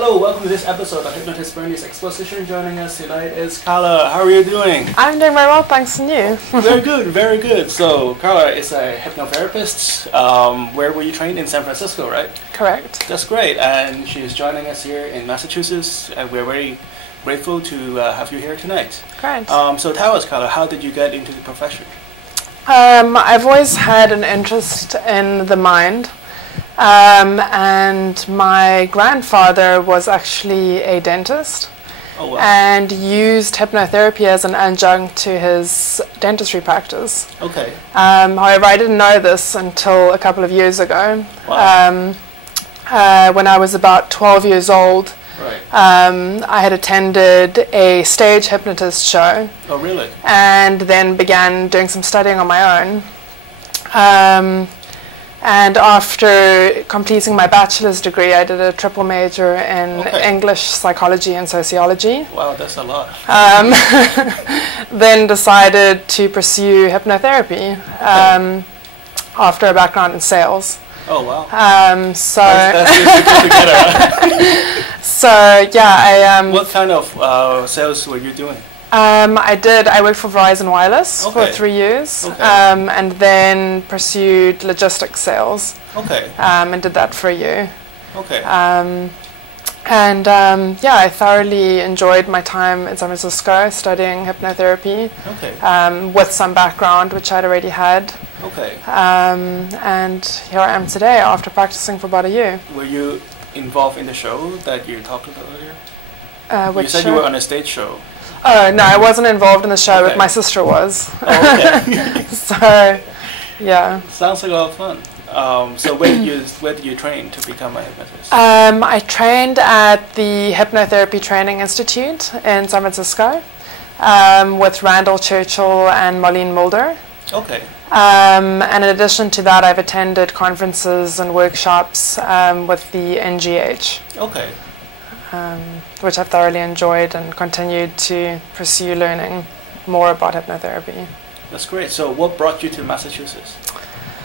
Hello, welcome to this episode of Hypnotist Bernie's Exposition. Joining us tonight is Carla. How are you doing? I'm doing very well, thanks, and you? Very good, very good. So, Carla is a hypnotherapist. Where were you trained? In San Francisco, right? Correct. That's great. And she's joining us here in Massachusetts, and we're very grateful to have you here tonight. Great. So tell us, Carla, how did you get into the profession? I've always had an interest in the mind. And my grandfather was actually a dentist. Oh, wow. And used hypnotherapy as an adjunct to his dentistry practice. Okay. However, I didn't know this until a couple of years ago. Wow. When I was about 12 years old, Right. I had attended a stage hypnotist show. Oh, really? And then began doing some studying on my own. And after completing my bachelor's degree, I did a triple major in English, psychology, and sociology. Wow, that's a lot. Then decided to pursue hypnoptherapy after a background in sales. Oh, wow. What kind of sales were you doing? I worked for Verizon Wireless for 3 years, and then pursued logistics sales. Okay. And did that for a year. Okay. I thoroughly enjoyed my time in San Francisco studying hypnotherapy. Okay. With some background which I'd already had. Okay. And here I am today after practicing for about a year. Were you involved in the show that you talked about earlier? You said show? You were on a stage show. Oh, no, I wasn't involved in the show, but my sister was. Oh, okay. So, yeah. Sounds like a lot of fun. So where did you train to become a hypnotist? I trained at the Hypnotherapy Training Institute in San Francisco with Randall Churchill and Marlene Mulder. Okay. And in addition to that, I've attended conferences and workshops with the NGH. Okay. Which I've thoroughly enjoyed and continued to pursue learning more about hypnotherapy. That's great. So what brought you to Massachusetts?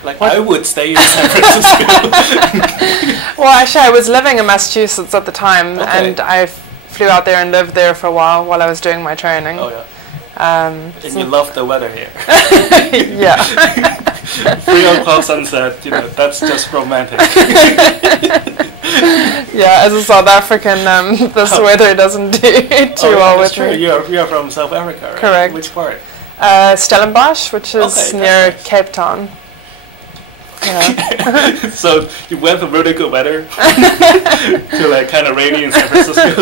I would stay in San Francisco. Well, actually, I was living in Massachusetts at the time, and I flew out there and lived there for a while I was doing my training. Oh, yeah. And you love the weather here. Yeah. 3 o'clock sunset, that's just romantic. Yeah, as a South African, this weather doesn't do too well with me. You're from South Africa, right? Correct. Which part? Stellenbosch, which is near Cape Town. Yeah. So you went from really good weather to kind of rainy in San Francisco.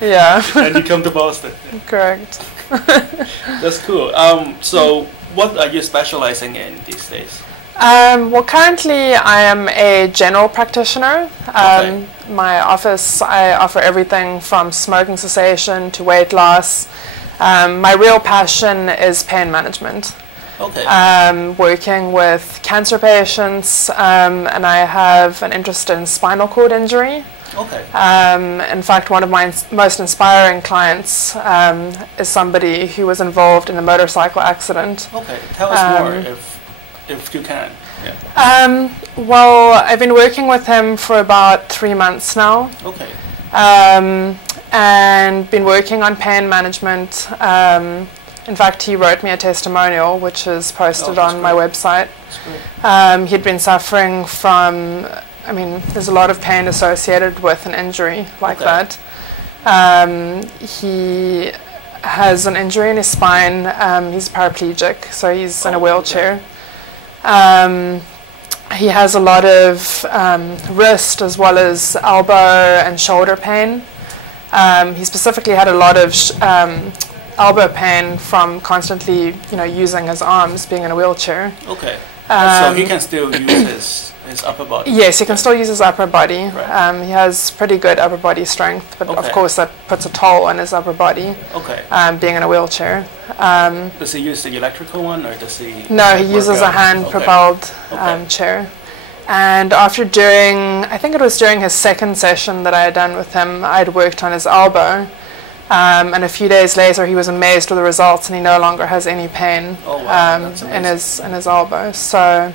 Yeah. And you come to Boston. Correct. That's cool. So what are you specializing in these days? Well, currently I am a general practitioner. My office, I offer everything from smoking cessation to weight loss. My real passion is pain management. Okay. Working with cancer patients, and I have an interest in spinal cord injury. Okay. In fact, one of my most inspiring clients is somebody who was involved in a motorcycle accident. Okay. Tell us more if you can. Yeah. Well, I've been working with him for about 3 months now. Okay. And been working on pain management. In fact, he wrote me a testimonial, which is posted on my website. He'd been suffering from, there's a lot of pain associated with an injury like that. He has an injury in his spine. He's paraplegic, so he's in a wheelchair. He has a lot of wrist as well as elbow and shoulder pain. He specifically had a lot of elbow pain from constantly, using his arms, being in a wheelchair. Okay. So he can still use his upper body? Yes, he can still use his upper body. Right. He has pretty good upper body strength, but of course that puts a toll on his upper body, being in a wheelchair. Does he use the electrical one, or does he... No, he uses a hand-propelled chair. And after I think it was during his second session that I had done with him, I'd worked on his elbow. And a few days later, he was amazed with the results, and he no longer has any pain in his elbow. So,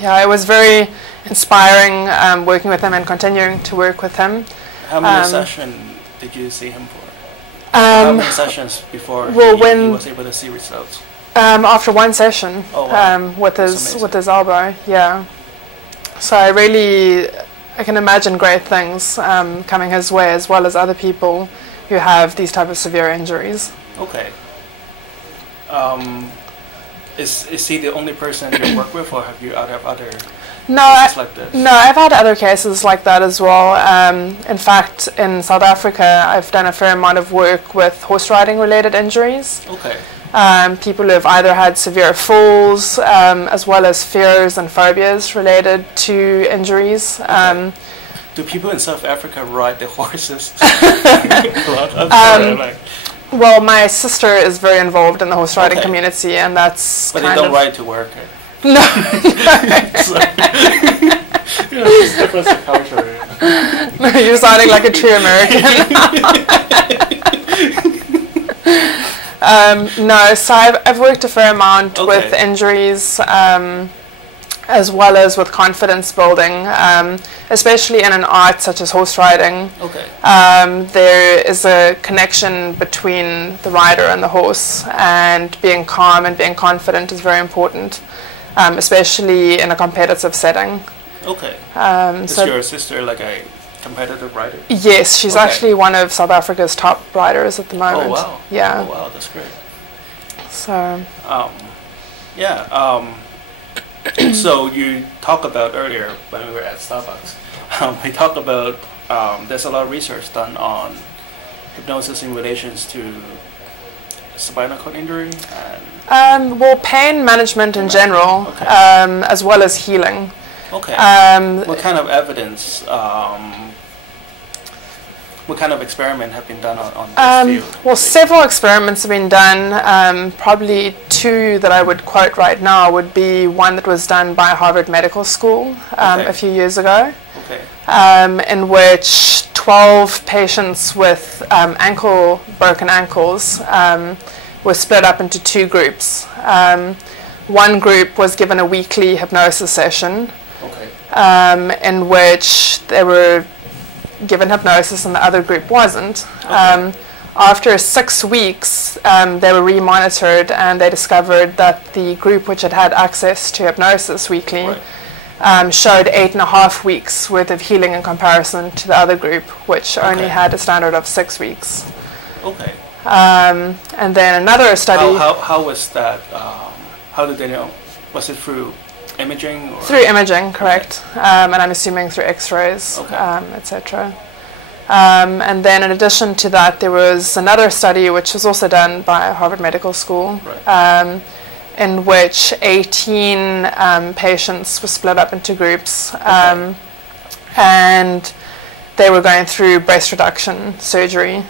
yeah, it was very inspiring working with him and continuing to work with him. How many sessions did you see him for? How many sessions before he was able to see results? After one session, with his elbow, yeah. So I can imagine great things coming his way, as well as other people who have these type of severe injuries. Okay. Is he the only person you work with, or have you have other cases like this? No, I've had other cases like that as well. In fact, in South Africa, I've done a fair amount of work with horse riding related injuries. Okay. People who have either had severe falls, as well as fears and phobias related to injuries. Okay. Do people in South Africa ride the horses? Well, my sister is very involved in the horse riding community, and that's. But they don't ride to work. No. It's different culture. No, you're sounding like a true American. No, so I've worked a fair amount with injuries, as well as with confidence building, especially in an art such as horse riding. Okay. There is a connection between the rider and the horse, and being calm and being confident is very important, especially in a competitive setting. Okay. Is your sister like a competitive rider? Yes, she's actually one of South Africa's top riders at the moment. Oh wow. Yeah. Oh wow, that's great. So. So you talked about earlier when we were at Starbucks, we talked about there's a lot of research done on hypnosis in relations to spinal cord injury and well, pain management in general, as well as healing. Okay. What kind of evidence? What kind of experiment have been done on this field? Well, several experiments have been done. Probably two that I would quote right now would be one that was done by Harvard Medical School a few years ago, in which 12 patients with broken ankles were split up into two groups. One group was given a weekly hypnosis session, in which they were given hypnosis and the other group wasn't. After 6 weeks, they were re-monitored, and they discovered that the group which had had access to hypnosis weekly showed 8.5 weeks worth of healing in comparison to the other group, which only had a standard of 6 weeks. Okay. And then another study. How was that? How did they know? Was it through imaging? Or? Through imaging, correct. And I'm assuming through X-rays, etc. And then in addition to that, there was another study which was also done by Harvard Medical School, in which 18 patients were split up into groups, and they were going through breast reduction surgery.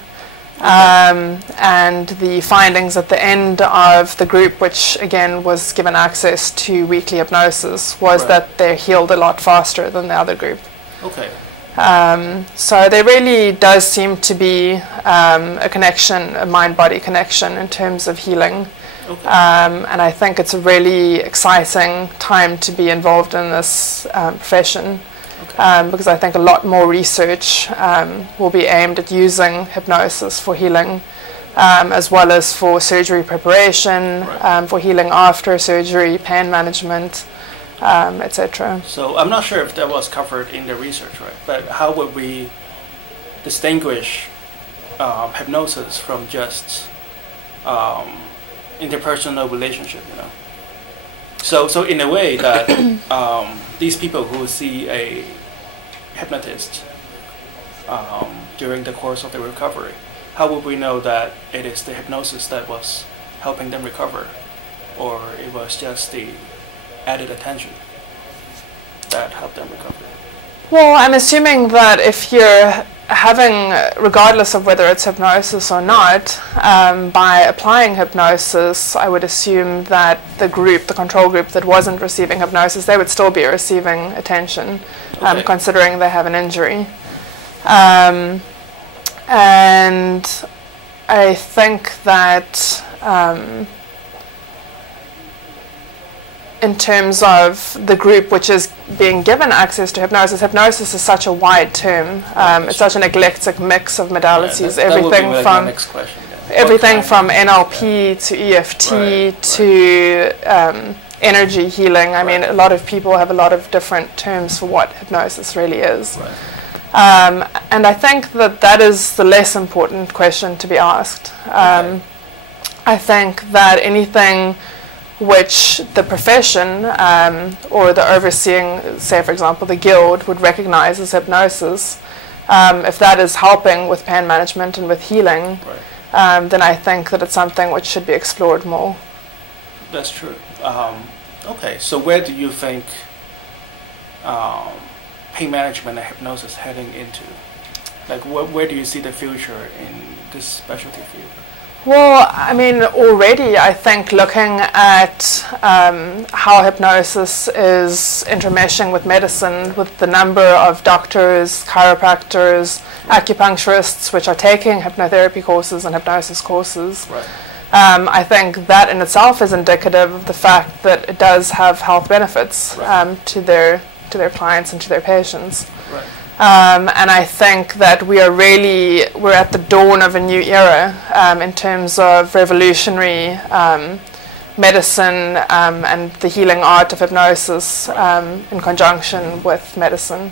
And the findings at the end of the group, which again was given access to weekly hypnosis, was that they healed a lot faster than the other group. Okay. So there really does seem to be a connection, a mind-body connection in terms of healing. And I think it's a really exciting time to be involved in this profession. Because I think a lot more research will be aimed at using hypnosis for healing, as well as for surgery preparation, for healing after surgery, pain management, etc. So I'm not sure if that was covered in the research, right? But how would we distinguish hypnosis from just interpersonal relationship, you know? So in a way that these people who see a hypnotist during the course of the recovery, how would we know that it is the hypnosis that was helping them recover, or it was just the added attention that helped them recover? Well, I'm assuming that if you're having, regardless of whether it's hypnosis or not, by applying hypnosis, I would assume that the control group that wasn't receiving hypnosis, they would still be receiving attention, considering they have an injury. And I think that in terms of the group which is being given access to hypnosis, hypnosis is such a wide term. It's such an eclectic mix of modalities. Yeah, that would be like my next question. Yeah. Everything from NLP to EFT to energy healing. I mean, a lot of people have a lot of different terms for what hypnosis really is. Right. And I think that is the less important question to be asked. I think that anything which the profession or the overseeing, say for example the guild, would recognize as hypnosis, if that is helping with pain management and with healing, then I think that it's something which should be explored more. That's true. Okay, so where do you think pain management and hypnosis heading into? Like, where do you see the future in this specialty field? Well, I mean, already I think looking at how hypnosis is intermeshing with medicine, with the number of doctors, chiropractors, acupuncturists which are taking hypnotherapy courses and hypnosis courses, I think that in itself is indicative of the fact that it does have health benefits to their clients and to their patients. And I think that we're at the dawn of a new era in terms of revolutionary medicine and the healing art of hypnosis in conjunction with medicine,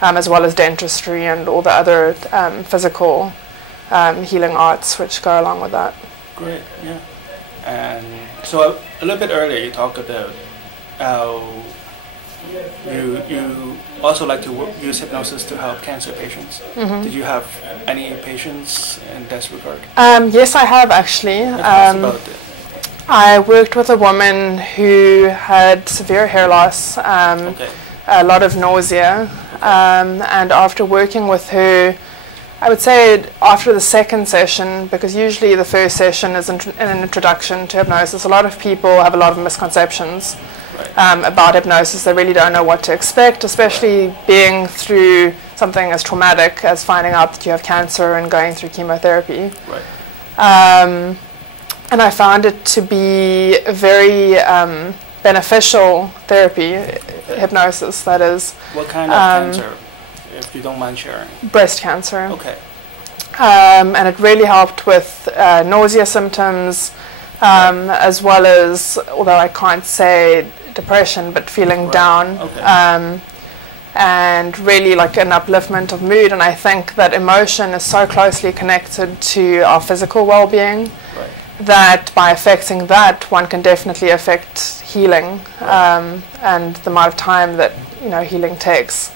as well as dentistry and all the other physical healing arts which go along with that. Great, yeah. And so a little bit earlier you talked about how you also like to use hypnosis to help cancer patients. Did you have any patients in this regard? Yes, I have actually. Tell us about it. I worked with a woman who had severe hair loss, a lot of nausea, and after working with her, I would say after the second session, because usually the first session is an introduction to hypnosis, a lot of people have a lot of misconceptions about hypnosis. They really don't know what to expect, especially being through something as traumatic as finding out that you have cancer and going through chemotherapy. And I found it to be a very beneficial therapy, hypnosis, that is. What kind of cancer, if you don't mind sharing? Breast cancer. Okay. And it really helped with nausea symptoms, as well as, although I can't say depression, but feeling down, and really like an upliftment of mood. And I think that emotion is so closely connected to our physical well-being that by affecting that, one can definitely affect healing and the amount of time that healing takes,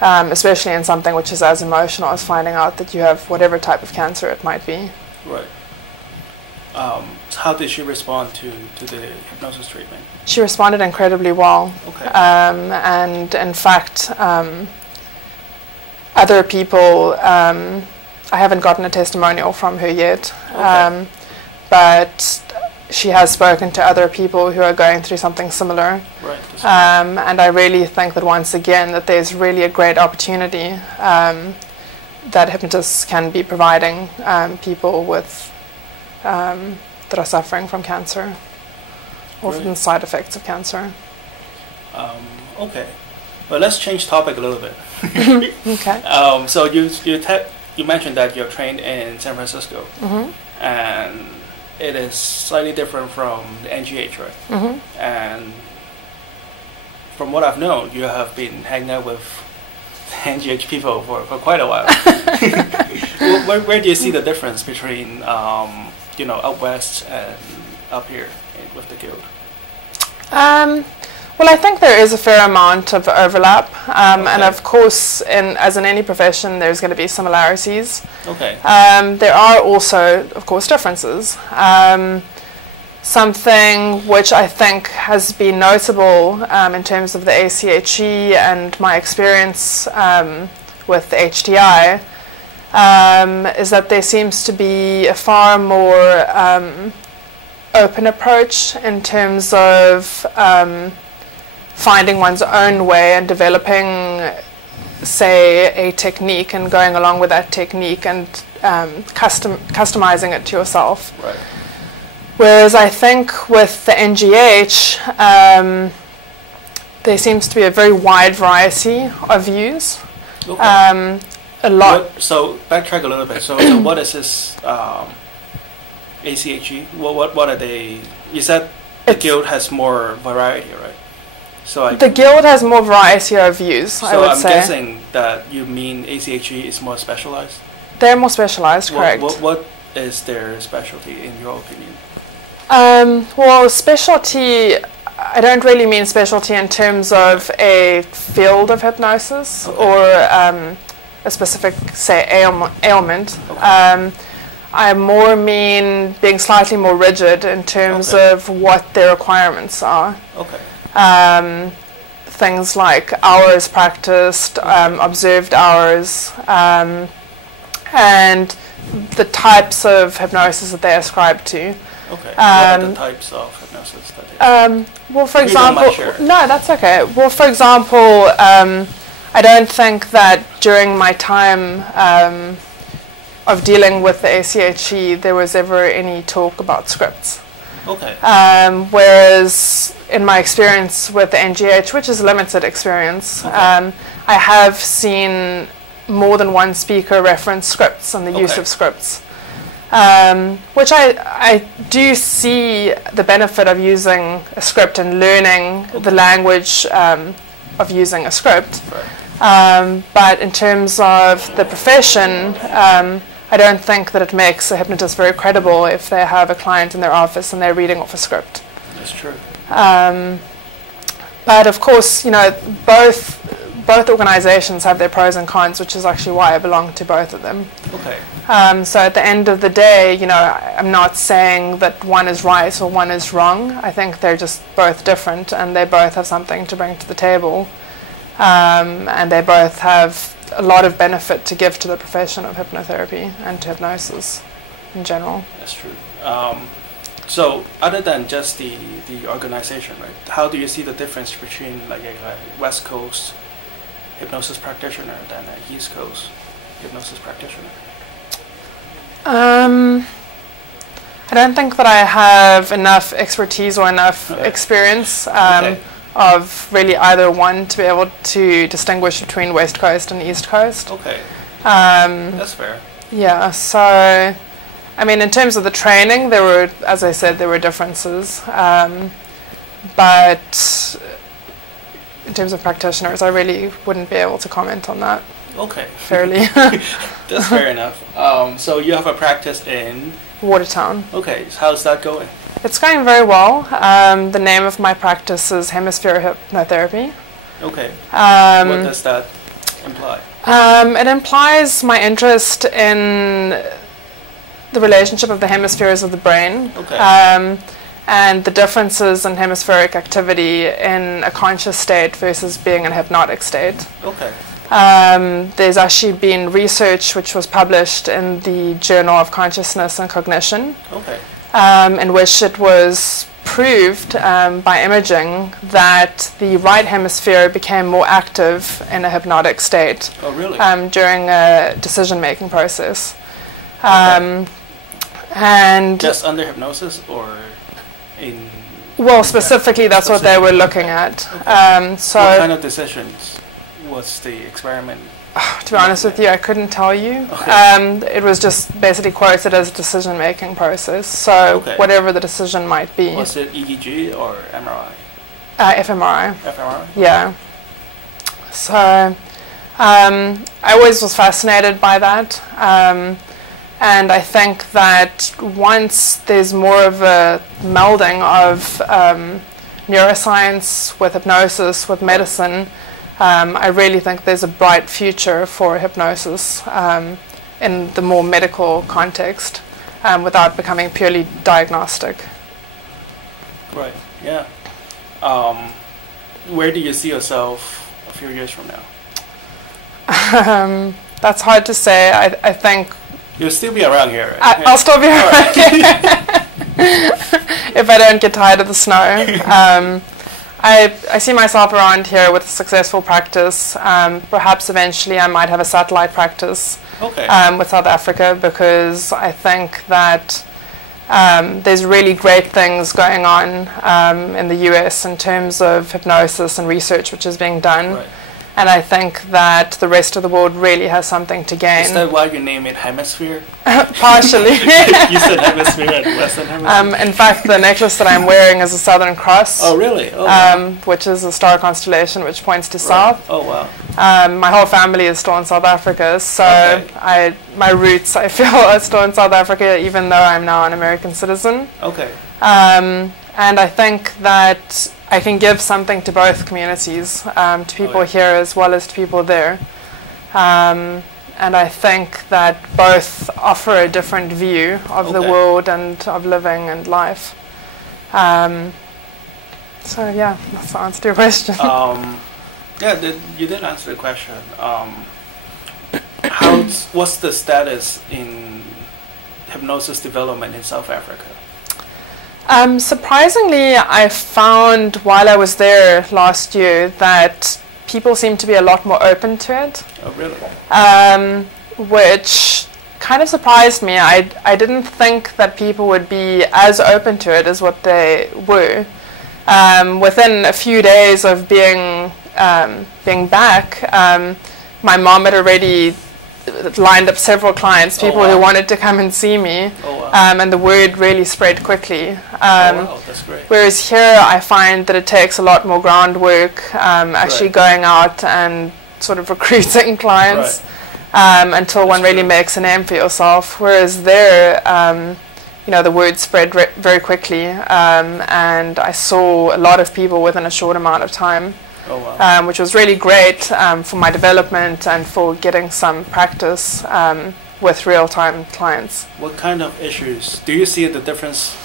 especially in something which is as emotional as finding out that you have whatever type of cancer it might be. How did she respond to the hypnosis treatment? She responded incredibly well. And in fact, other people, I haven't gotten a testimonial from her yet, but she has spoken to other people who are going through something similar. And I really think that once again that there's really a great opportunity that hypnotists can be providing people with that are suffering from cancer or from the side effects of cancer. Well, let's change topic a little bit. So you mentioned that you're trained in San Francisco, and it is slightly different from the NGH, right? And from what I've known, you have been hanging out with NGH people for quite a while. Where do you see the difference between out west and up here with the guild? Well, I think there is a fair amount of overlap, and of course, as in any profession, there's going to be similarities. There are also, of course, differences. Something which I think has been notable in terms of the ACHE and my experience with the HTI is that there seems to be a far more open approach in terms of finding one's own way and developing, say, a technique and going along with that technique and customizing it to yourself. Whereas I think with the NGH, there seems to be a very wide variety of views. Okay. A lot. So backtrack a little bit. So what is this ACHE? What are they? You said the guild has more variety, right? So the guild has more variety of views, I would say. So I'm guessing that you mean ACHE is more specialized? They're more specialized, correct. What is their specialty in your opinion? Well, specialty, I don't really mean specialty in terms of a field of hypnosis or a specific, say, ailment. Okay. I more mean being slightly more rigid in terms of what their requirements are. Okay. Things like hours practiced, observed hours, and the types of hypnosis that they ascribe to. Okay. What are the types of hypnosis that they well, for example, no, that's okay. Well, for example, I don't think that during my time of dealing with the ACHE there was ever any talk about scripts. Okay. Whereas in my experience with the NGH, which is a limited experience, I have seen more than one speaker reference scripts and the use of scripts. Which I do see the benefit of using a script and learning the language of using a script. Right. But in terms of the profession, I don't think that it makes a hypnotist very credible if they have a client in their office and they're reading off a script. That's true. But of course, you know, both organizations have their pros and cons, which is actually why I belong to both of them. Okay. So at the end of the day, you know, I'm not saying that one is right or one is wrong. I think they're just both different and they both have something to bring to the table. And they both have a lot of benefit to give to the profession of hypnotherapy and to hypnosis in general. That's true. So other than just the organization, right, how do you see the difference between like a West Coast hypnosis practitioner than an East Coast hypnosis practitioner? I don't think that I have enough expertise or enough experience of really either one to be able to distinguish between West Coast and East Coast. Okay. That's fair. Yeah, so I mean, in terms of the training, there were, as I said, there were differences. But in terms of practitioners, I really wouldn't be able to comment on that. Okay. Fairly. That's fair enough. So you have a practice in Watertown. Okay. So how's that going? It's going very well. The name of my practice is Hemisphere Hypnotherapy. Okay. What does that imply? It implies my interest in the relationship of the hemispheres of the brain. Okay. And the differences in hemispheric activity in a conscious state versus being in a hypnotic state. Okay. There's actually been research which was published in the Journal of Consciousness and Cognition, in which it was proved by imaging that the right hemisphere became more active in a hypnotic state during a decision-making process. And just under hypnosis or in? Well, specifically that's what they were looking at. So what kind of decisions was the experiment? To be honest with you, I couldn't tell you. It was just basically quoted as a decision-making process. So whatever the decision might be. Was it EEG or MRI? fMRI. fMRI? Yeah. So I always was fascinated by that. And I think that once there's more of a melding of neuroscience with hypnosis, with medicine, I really think there's a bright future for hypnosis in the more medical context without becoming purely diagnostic. Right, yeah. Where do you see yourself a few years from now? That's hard to say. I think you'll still be around here, right? I'll still be around here if I don't get tired of the snow. I see myself around here with a successful practice. Perhaps eventually I might have a satellite practice with South Africa, because I think that There's really great things going on in the US in terms of hypnosis and research which is being done. Right. And I think that the rest of the world really has something to gain. Is that why you name it Hemisphere? Partially. You said Hemisphere and Western Hemisphere. In fact, the necklace that I'm wearing is a Southern Cross. Oh, really? Oh, wow. Which is a star constellation which points to south. Oh, wow. My whole family is still in South Africa, so Okay. my roots, I feel, are still in South Africa, even though I'm now an American citizen. Okay. And I think that I can give something to both communities, to people here as well as to people there. And I think that both offer a different view of the world and of living and life. So yeah, that's the answer to your question. Yeah, you did answer the question. What's the status in hypnosis development in South Africa? Surprisingly, I found while I was there last year that people seem to be a lot more open to it. Oh, really? Which kind of surprised me. I didn't think that people would be as open to it as what they were. Within a few days of being back, my mom had already lined up several clients, people who wanted to come and see me, and the word really spread quickly. That's great. Whereas here I find that it takes a lot more groundwork, actually going out and sort of recruiting clients until one really makes a name for yourself. Whereas there, the word spread very quickly, and I saw a lot of people within a short amount of time. Which was really great for my development and for getting some practice with real-time clients. What kind of issues do you see the difference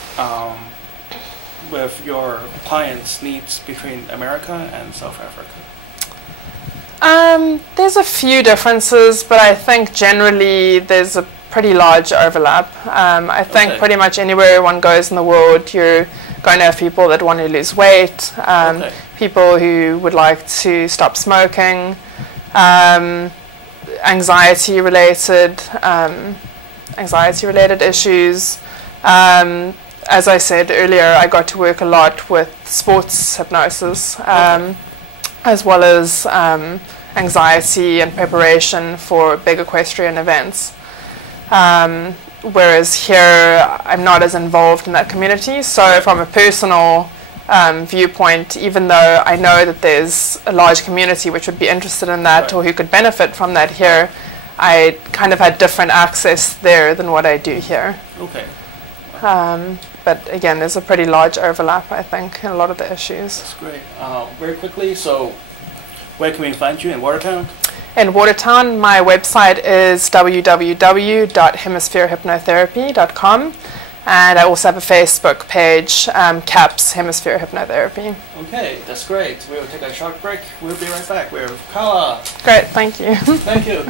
with your clients' needs between America and South Africa? There's a few differences, but I think generally there's a pretty large overlap. I think pretty much anywhere one goes in the world, you're going to have people that want to lose weight, people who would like to stop smoking, anxiety-related issues. As I said earlier, I got to work a lot with sports hypnosis, as well as anxiety and preparation for big equestrian events. Whereas here, I'm not as involved in that community. So from a personal viewpoint, even though I know that there's a large community which would be interested in that or who could benefit from that here, I kind of had different access there than what I do here. Okay. But again, there's a pretty large overlap, I think, in a lot of the issues. That's great. Very quickly, so where can we find you in Watertown? In Watertown, my website is www.hemispherehypnotherapy.com, and I also have a Facebook page, CAPS Hemisphere Hypnotherapy. Okay, that's great. We'll take a short break. We'll be right back. We're with Carla. Great, thank you. Thank you.